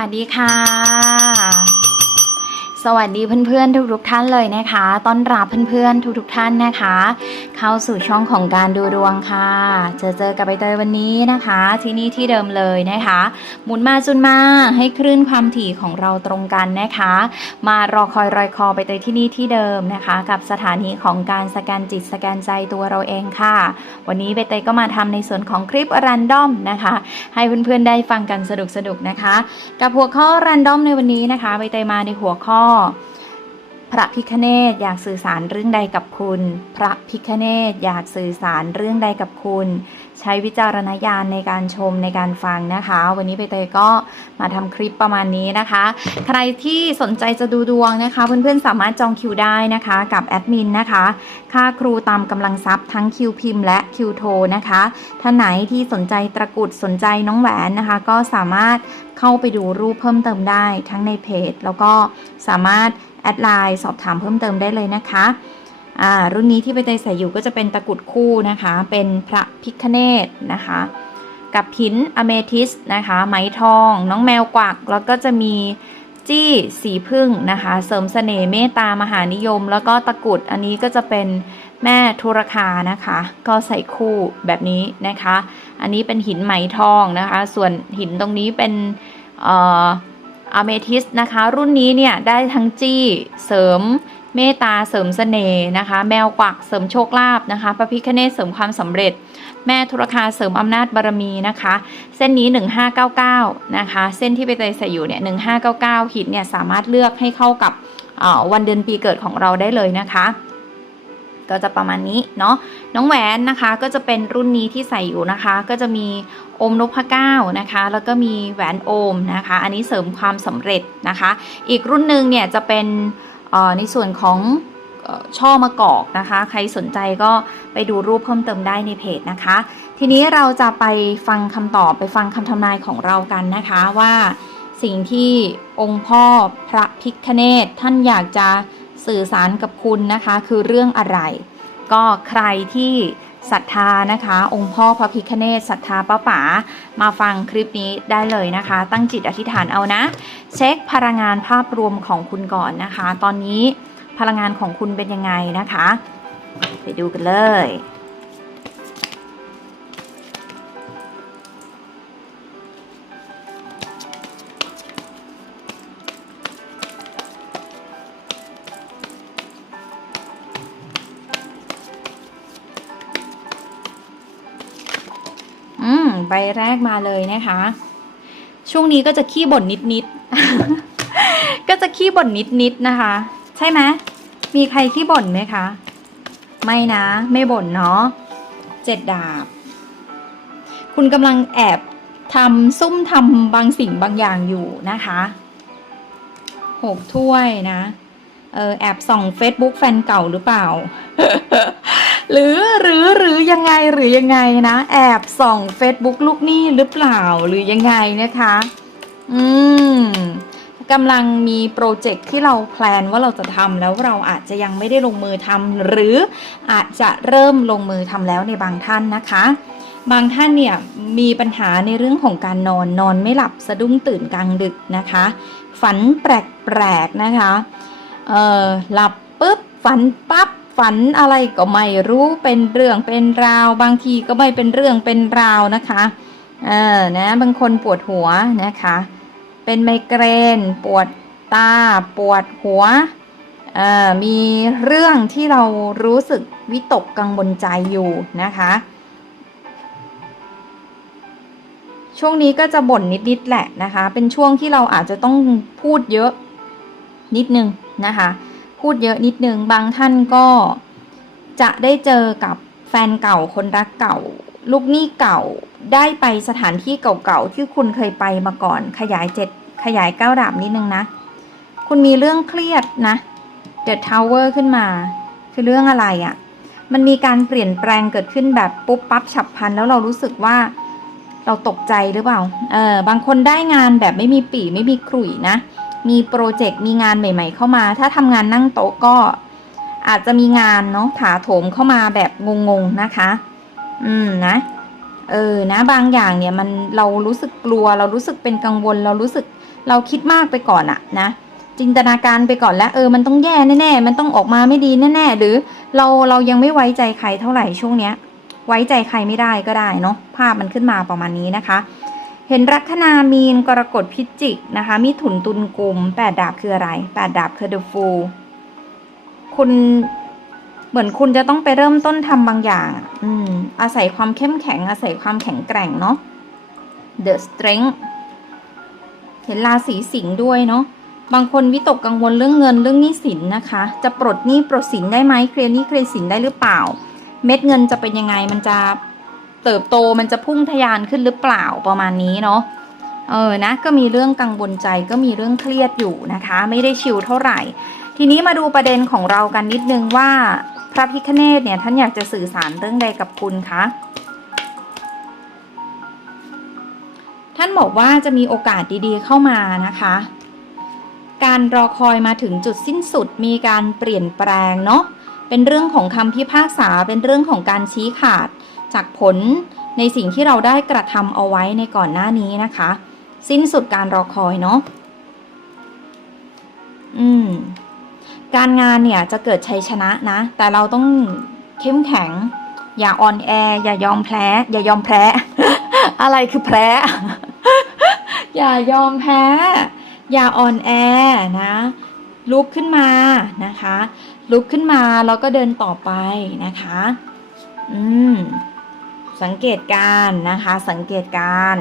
วัสดีค่ะ สวัสดีเพื่อนๆทุกๆท่านเลยนะคะ ต้อนรับเพื่อนๆทุกๆท่านนะคะ เข้าสู่ช่องของการดูดวงค่ะ เจอเจอกับใบเตยวันนี้นะคะ ที่นี่ที่เดิมเลยนะคะ หมุนมาจุนมาให้คลื่นความถี่ของเราตรงกันนะคะ มารอคอยรอยคอใบเตยที่นี่ที่เดิมนะคะ กับสถานีของการสแกนจิตสแกนใจตัวเราเองค่ะ วันนี้ใบเตยก็มาทำในส่วนของคลิปรันดอมนะคะ ให้เพื่อนๆได้ฟังกันสนุกๆนะคะ กับหัวข้อรันดอมในวันนี้นะคะใบเตยมาในหัวข้อ พระพิคเนตอยากสื่อสารเรื่องใดกับคุณ พระพิคเนตอยากสื่อสารเรื่องใดกับคุณ ใช้วิจารณญาณในการชมในการฟังนะคะ วันนี้ใบเตยก็มาทำคลิปประมาณนี้นะคะ ใครที่สนใจจะดูดวงนะคะ เพื่อนๆสามารถจองคิวได้นะคะกับแอดมินนะคะ ค่าครูตามกำลังทรัพย์ทั้งคิวพิมพ์และคิวโทนะคะท่านไหนที่สนใจตะกรุดสนใจน้องแหวนนะคะ ก็สามารถเข้าไปดูรูปเพิ่มเติมได้ทั้งในเพจ แล้วก็สามารถแอดไลน์สอบถามเพิ่มเติมได้เลยนะคะ อ่ารุ่นนี้ที่ใบเตยใส่อยู่ก็จะเป็นตะกรุดคู่นะคะ เป็นพระพิคเนตนะคะ กับหินอเมทิสนะคะ ไหมทอง น้องแมวกวัก แล้วก็จะมีจี้สีพึ่งนะคะ เสริมเสน่ห์เมตตามหานิยม แล้วก็ตะกรุดอันนี้ก็จะเป็นแม่ทุรคานะคะ ก็ใส่คู่แบบนี้นะคะ อันนี้เป็นหินไหมทองนะคะ ส่วนหินตรงนี้เป็นเอ่อะเมทิสนะคะ รุ่นนี้เนี่ยได้ทั้งจี้เสริม เมตตาเสริมเสน่ห์นะคะ แมวกวักเสริมโชคลาภนะคะพระพิคเนศเสริมความสำเร็จ แม่ธุรคาเสริมอำนาจบารมีนะคะ เส้นนี้ 1599นะคะเส้นที่ไปเตยใส่อยู่เนี่ย1599หินเนี่ยสามารถเลือกให้เข้ากับวันเดือนปีเกิดของเราได้เลยนะคะ ก็จะประมาณนี้เนาะน้องแหวนนะคะก็จะเป็นรุ่นนี้ที่ใส่อยู่นะคะ ก็จะมีโอมนพเก้านะคะ แล้วก็มีแหวนโอมนะคะ อันนี้เสริมความสำเร็จนะคะ อีกรุ่นหนึ่งเนี่ยจะเป็น ในส่วนของช่อมะกอกนะคะ ใครสนใจก็ไปดูรูปเพิ่มเติมได้ในเพจนะคะ ทีนี้เราจะไปฟังคำตอบไปฟังคำทำนายของเรากันนะคะว่าสิ่งที่องค์พ่อพระพิคเนตท่านอยากจะสื่อสารกับคุณนะคะ คือเรื่องอะไร ก็ใครที่ ศรัทธานะคะ องค์พ่อพระพิคเนศศรัทธาป้าป๋ามาฟังคลิปนี้ได้เลยนะคะ ตั้งจิตอธิษฐานเอานะ เช็คพลังงานภาพรวมของคุณก่อนนะคะ ตอนนี้พลังงานของคุณเป็นยังไงนะคะ ไปดูกันเลย ใบแรกมาเลยนะคะ ช่วงนี้ก็จะขี้บ่นนิดๆ ก็จะขี้บ่นนิดๆนะคะ ใช่ไหมมีใครขี้บ่นไหมคะ ไม่นะ ไม่บ่นเนาะเจ็ดดาบ คุณกำลังแอบทำซุ่มทำบางสิ่งบางอย่างอยู่นะคะหกถ้วยนะ เออแอบส่อง Facebook แฟนเก่าหรือเปล่า หรือหรือหรือยังไงหรือยังไงนะ แอบส่อง Facebook ลูกหนี้หรือเปล่าหรือยังไงนะคะ อืมกำลังมีโปรเจกต์ที่เราแพลนว่าเราจะทำแล้วเราอาจจะยังไม่ได้ลงมือทำหรืออาจจะเริ่มลงมือทำแล้วในบางท่านนะคะ บางท่านเนี่ยมีปัญหาในเรื่องของการนอนนอนไม่หลับสะดุ้งตื่นกลางดึกนะคะ ฝันแปลกๆนะคะเออหลับปุ๊บฝันปั๊บ ฝันอะไรก็ไม่รู้เป็นเรื่องเป็นราว บางทีก็ไม่เป็นเรื่องเป็นราวนะคะเออนะบางคนปวดหัวนะคะ เป็นไมเกรน ปวดตา ปวดหัวเอ่อมีเรื่องที่เรารู้สึกวิตกกังวลใจอยู่นะคะ ช่วงนี้ก็จะบ่นนิดๆแหละนะคะ เป็นช่วงที่เราอาจจะต้องพูดเยอะนิดนึงนะคะ พูดเยอะนิดนึง บางท่านก็จะได้เจอกับแฟนเก่าคนรักเก่า ลูกหนี้เก่าได้ไปสถานที่เก่าๆที่คุณเคยไปมาก่อน ขยายเจ็ดขยายเก้าดาบนิดนึงนะ คุณมีเรื่องเครียดนะ The Tower ขึ้นมา คือเรื่องอะไรอะ่ะ มันมีการเปลี่ยนแปลงเกิดขึ้นแบบปุ๊บปั๊บฉับพลันแล้วเรารู้สึกว่าเราตกใจหรือเปล่า เออบางคนได้งานแบบไม่มีปีไม่มีขลุ่ยนะ มีโปรเจกต์มีงานใหม่ ๆ เข้ามา ถ้าทำงานนั่งโต๊ะก็อาจจะมีงานเนาะถาโถมเข้ามาแบบงงๆนะคะ อืมนะ เออนะ บางอย่างเนี่ยมันเรารู้สึกกลัว เรารู้สึกเป็นกังวล เรารู้สึกเราคิดมากไปก่อนอะนะจินตนาการไปก่อนแล้วเออมันต้องแย่แน่ๆมันต้องออกมาไม่ดีแน่ๆหรือเราเรายังไม่ไว้ใจใครเท่าไหร่ช่วงเนี้ย ไว้ใจใครไม่ได้ก็ได้เนาะภาพมันขึ้นมาประมาณนี้นะคะ เห็นลัคนามีนกรกฎพิจิกนะคะมีถุนตุนกลุ่มแปดดาบคืออะไรแปดดาบคือ the fool คุณเหมือนคุณจะต้องไปเริ่มต้นทำบางอย่างอะอืม อาศัยความเข้มแข็ง อาศัยความแข็งแกร่งเนาะ the strength เห็นราศีสิงห์ด้วยเนาะ บางคนวิตกกังวลเรื่องเงินเรื่องหนี้สินนะคะ จะปลดหนี้ปลดสินได้ไหมเคลียร์หนี้เคลียร์สินได้หรือเปล่า เม็ดเงินจะเป็นยังไง มันจะ เติบโตมันจะพุ่งทะยานขึ้นหรือเปล่าประมาณนี้เนาะเออนะก็มีเรื่องกังวลใจก็มีเรื่องเครียดอยู่นะคะ ไม่ได้ชิลเท่าไหร่ ทีนี้มาดูประเด็นของเรากันนิดนึงว่า พระพิคเนตเนี่ยท่านอยากจะสื่อสารเรื่องใดกับคุณคะท่านบอกว่าจะมีโอกาสดีๆเข้ามานะคะ การรอคอยมาถึงจุดสิ้นสุดมีการเปลี่ยนแปลงเนาะเป็นเรื่องของคำพิพากษาเป็นเรื่องของการชี้ขาด จากผลในสิ่งที่เราได้กระทำเอาไว้ในก่อนหน้านี้นะคะ สิ้นสุดการรอคอยเนาะอืม การงานเนี่ยจะเกิดชัยชนะนะ แต่เราต้องเข้มแข็ง อย่าอ่อนแอ อย่ายอมแพ้ อย่ายอมแพ้ อะไรคือแพ้ อย่ายอมแพ้ อย่าอ่อนแอนะลุกขึ้นมานะคะ ลุกขึ้นมาแล้วก็เดินต่อไปนะคะ อืม สังเกตการนะคะ สังเกตการ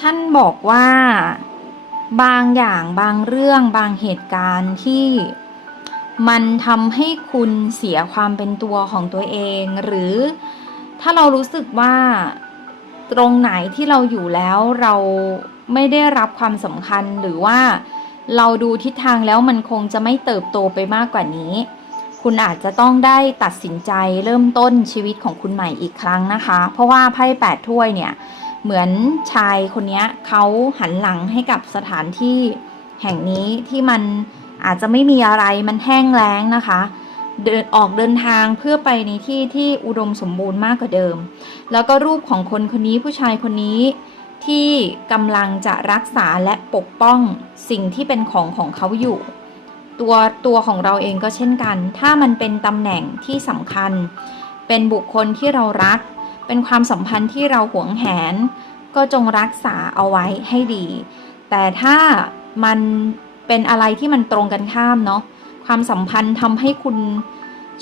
ท่านบอกว่าบางอย่างบางเรื่องบางเหตุการณ์ที่มันทำให้คุณเสียความเป็นตัวของตัวเอง หรือถ้าเรารู้สึกว่าตรงไหนที่เราอยู่แล้วเราไม่ได้รับความสำคัญหรือว่า เราดูทิศทางแล้วมันคงจะไม่เติบโตไปมากกว่านี้ คุณอาจจะต้องได้ตัดสินใจเริ่มต้นชีวิตของคุณใหม่อีกครั้งนะคะ เพราะว่าไพ่แปดถ้วยเนี่ย เหมือนชายคนนี้เขาหันหลังให้กับสถานที่แห่งนี้ที่มันอาจจะไม่มีอะไรมันแห้งแล้งนะคะเดินออกเดินทางเพื่อไปในที่ที่อุดมสมบูรณ์มากกว่าเดิม แล้วก็รูปของคนคนนี้ผู้ชายคนนี้ ที่กำลังจะรักษาและปกป้องสิ่งที่เป็นของของเขาอยู่ ตัวตัวของเราเองก็เช่นกัน ถ้ามันเป็นตำแหน่งที่สำคัญ เป็นบุคคลที่เรารัก เป็นความสัมพันธ์ที่เราหวงแหน ก็จงรักษาเอาไว้ให้ดี แต่ถ้ามันเป็นอะไรที่มันตรงกันข้ามเนาะความสัมพันธ์ทำให้คุณ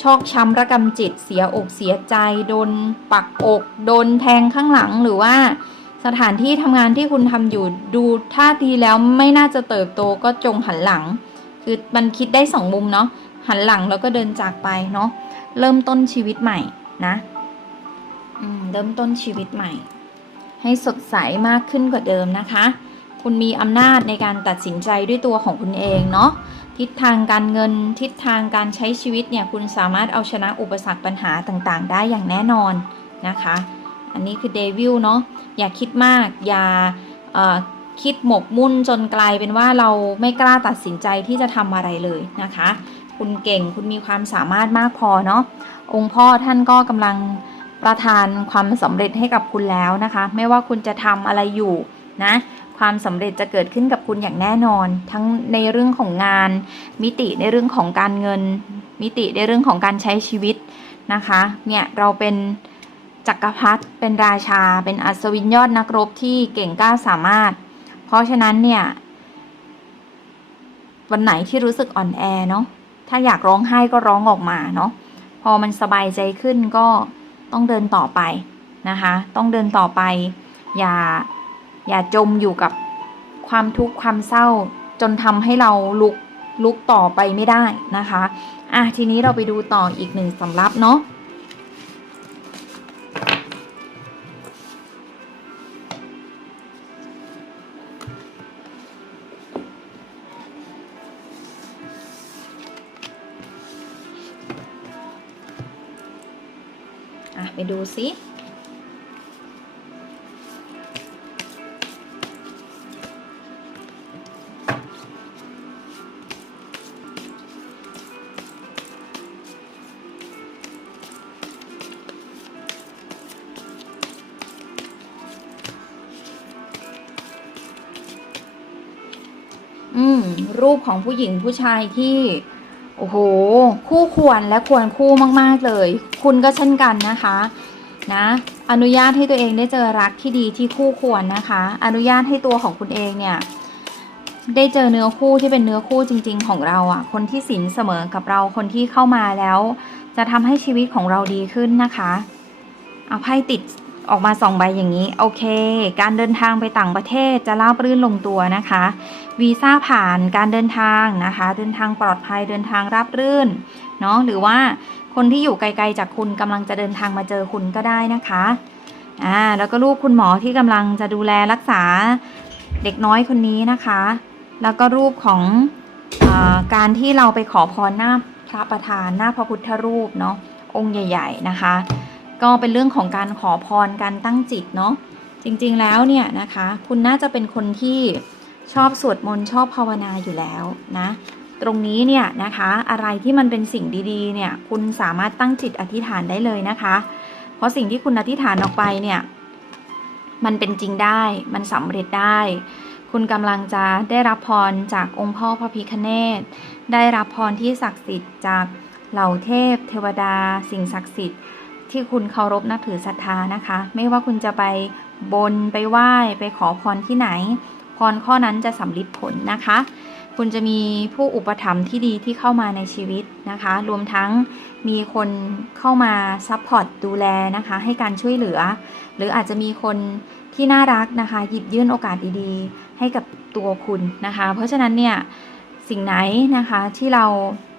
ชอกช้ำระกำจิตเสียอกเสียใจ โดนปักอก โดนแทงข้างหลังหรือว่า สถานที่ทำงานที่คุณทำอยู่ดูท่าทีแล้วไม่น่าจะเติบโตก็จงหันหลัง คือมันคิดได้สองมุมเนาะหันหลังแล้วก็เดินจากไปเนาะเริ่มต้นชีวิตใหม่นะมเริ่มต้นชีวิตใหม่ ให้สดใสมากขึ้นกว่าเดิมนะคะ คุณมีอำนาจในการตัดสินใจด้วยตัวของคุณเองเนาะทิศทางการเงินทิศทางการใช้ชีวิตเนี่ยคุณสามารถเอาชนะอุปสรรคปัญหาต่างๆ ได้อย่างแน่นอนนะคะ อันนี้คือเดวิลเนาะอย่าคิดมาก อย่าคิดหมกมุ่นจนกลายเป็นว่าเราไม่กล้าตัดสินใจที่จะทำอะไรเลยนะคะ คุณเก่งคุณมีความสามารถมากพอเนาะองค์พ่อท่านก็กำลังประทานความสำเร็จให้กับคุณแล้วนะคะ ไม่ว่าคุณจะทำอะไรอยู่นะความสำเร็จจะเกิดขึ้นกับคุณอย่างแน่นอน ทั้งในเรื่องของงาน มิติในเรื่องของการเงิน มิติในเรื่องของการใช้ชีวิตนะคะ เนี่ยเราเป็น จักรพรรดิเป็นราชาเป็นอัศวินยอดนักรบที่เก่งกล้าสามารถ เพราะฉะนั้นเนี่ย วันไหนที่รู้สึกอ่อนแอเนาะถ้าอยากร้องไห้ก็ร้องออกมาเนาะพอมันสบายใจขึ้นก็ต้องเดินต่อไปนะคะ ต้องเดินต่อไป อย่าอย่าจมอยู่กับความทุกข์ความเศร้า จนทำให้เราลุกลุกต่อไปไม่ได้นะคะ อะทีนี้เราไปดูต่ออีกหนึ่งสำรับเนาะ อะไปดูซิอืมรูปของผู้หญิงผู้ชายที่ โอ้โห คู่ควรและควรคู่มาก ๆ เลย คุณก็เช่นกันนะคะนะอนุญาตให้ตัวเองได้เจอรักที่ดีที่คู่ควรนะคะ อนุญาตให้ตัวของคุณเองเนี่ยได้เจอเนื้อคู่ที่เป็นเนื้อคู่จริง ๆ ของเราอะ่ะ คนที่สินเสมอกับเราคนที่เข้ามาแล้ว จะทำให้ชีวิตของเราดีขึ้นนะคะเอาไพ่ติด ออกมาสองใบอย่างนี้ โอเค การเดินทางไปต่างประเทศจะราบรื่นลงตัวนะคะ วีซ่าผ่านการเดินทางนะคะ เดินทางปลอดภัยเดินทางราบรื่นเนาะหรือว่าคนที่อยู่ไกลๆจากคุณกำลังจะเดินทางมาเจอคุณก็ได้นะคะอ่าแล้วก็ลูกคุณหมอที่กำลังจะดูแลรักษาเด็กน้อยคนนี้นะคะ แล้วก็รูปของอการที่เราไปขอพรหน้าพระประธานหน้าพระพุทธรูปเนาะองค์ใหญ่ ๆ นะคะ ก็เป็นเรื่องของการขอพรการตั้งจิตเนาะจริงๆแล้วเนี่ยนะคะ คุณน่าจะเป็นคนที่ชอบสวดมนต์ชอบภาวนาอยู่แล้วนะตรงนี้เนี่ยนะคะอะไรที่มันเป็นสิ่งดีๆเนี่ยคุณสามารถตั้งจิตอธิษฐานได้เลยนะคะ เพราะสิ่งที่คุณอธิษฐานออกไปเนี่ยมันเป็นจริงได้มันสำเร็จได้ คุณกำลังจะได้รับพรจากองค์พ่อพระพิคเนตได้รับพรที่ศักดิ์สิทธิ์จากเหล่าเทพ เทวดา สิ่งศักดิ์สิทธิ์ ที่คุณเคารพนับถือศรัทธานะคะ ไม่ว่าคุณจะไปบนไปไหว้ไปขอพรที่ไหน พรข้อนั้นจะสำลิดผลนะคะ คุณจะมีผู้อุปถัมภ์ที่ดีที่เข้ามาในชีวิตนะคะ รวมทั้งมีคนเข้ามาซัพพอร์ตดูแลนะคะ ให้การช่วยเหลือ หรืออาจจะมีคนที่น่ารักนะคะ หยิบยื่นโอกาสดีๆ ให้กับตัวคุณนะคะ เพราะฉะนั้นเนี่ยสิ่งไหนนะคะที่เรา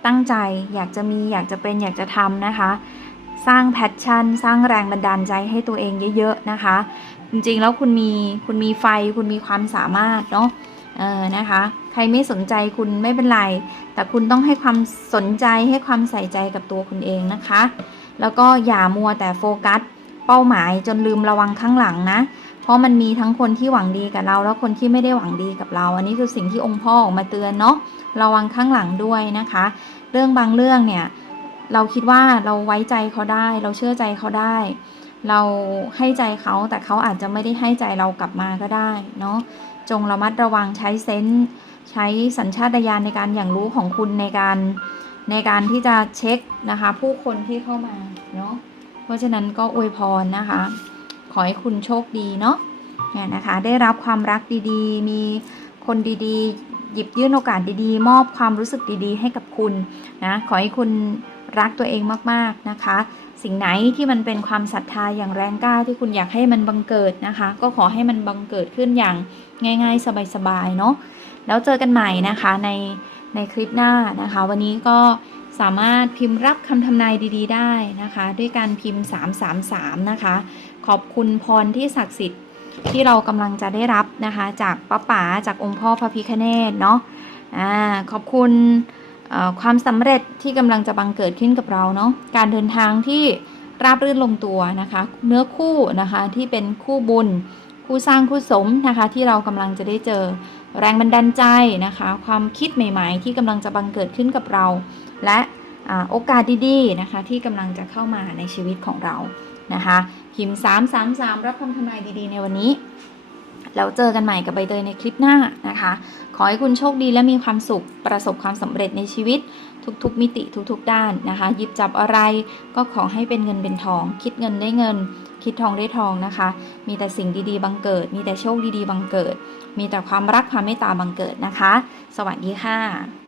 ตั้งใจอยากจะมีอยากจะเป็นอยากจะทำนะคะ สร้างแพชชั่น สร้างแรงบันดาลใจให้ตัวเองเยอะๆนะคะ จริงๆแล้วคุณมีคุณมีไฟคุณมีความสามารถเนาะเออนะคะ ใครไม่สนใจคุณไม่เป็นไร แต่คุณต้องให้ความสนใจให้ความใส่ใจกับตัวคุณเองนะคะ แล้วก็อย่ามัวแต่โฟกัส เป้าหมายจนลืมระวังข้างหลังนะ เพราะมันมีทั้งคนที่หวังดีกับเรา แล้วคนที่ไม่ได้หวังดีกับเรา อันนี้คือสิ่งที่องค์พ่อออกมาเตือนเนาะระวังข้างหลังด้วยนะคะ เรื่องบางเรื่องเนี่ย เราคิดว่าเราไว้ใจเขาได้ เราเชื่อใจเขาได้ เราให้ใจเขาแต่เขาอาจจะไม่ได้ให้ใจเรากลับมาก็ได้เนาะจงระมัดระวังใช้เซนส์ใช้สัญชาตญาณในการอย่างรู้ของคุณในการในการที่จะเช็คนะคะ ผู้คนที่เข้ามาเนาะเพราะฉะนั้นก็อวยพรนะคะ ขอให้คุณโชคดีเนาะเนี่ยนะคะ ได้รับความรักดีๆ มีคนดีๆ หยิบยื่นโอกาสดีๆ มอบความรู้สึกดีๆ ให้กับคุณนะขอให้คุณ รักตัวเองมากๆนะคะ สิ่งไหนที่มันเป็นความศรัทธาอย่างแรงกล้าที่คุณอยากให้มันบังเกิดนะคะ ก็ขอให้มันบังเกิดขึ้นอย่างง่าย ๆ สบายๆเนาะแล้วเจอกันใหม่นะคะในในคลิปหน้านะคะ วันนี้ก็สามารถพิมพ์รับคำทำนายดี ๆ ได้นะคะ ด้วยการพิมพ์ 333 นะคะ ขอบคุณพรที่ศักดิ์สิทธิ์ที่เรากำลังจะได้รับนะคะ จากป้าป๋าจากองค์พ่อพระพิคเนตเนาะอ่าขอบคุณ ความสำเร็จที่กำลังจะบังเกิดขึ้นกับเราเนาะการเดินทางที่ราบรื่นลงตัวนะคะ เนื้อคู่นะคะที่เป็นคู่บุญ คู่สร้างคู่สมนะคะ ที่เรากำลังจะได้เจอแรงบันดาลใจนะคะ ความคิดใหม่ ๆ ที่กำลังจะบังเกิดขึ้นกับเรา และโอกาสดีๆนะคะ ที่กำลังจะเข้ามาในชีวิตของเรานะคะพิมพ์3 3 3 รับคำทำนายดีๆ ในวันนี้ แล้วเจอกันใหม่กับใบเตยในคลิปหน้านะคะ ขอให้คุณโชคดีและมีความสุขประสบความสำเร็จในชีวิตทุกๆมิติทุกๆ ด้านนะคะ หยิบจับอะไรก็ขอให้เป็นเงินเป็นทอง คิดเงินได้เงิน คิดทองได้ทองนะคะ มีแต่สิ่งดีๆบังเกิด มีแต่โชคดีๆบังเกิด มีแต่ความรักความเมตตาบังเกิดนะคะ สวัสดีค่ะ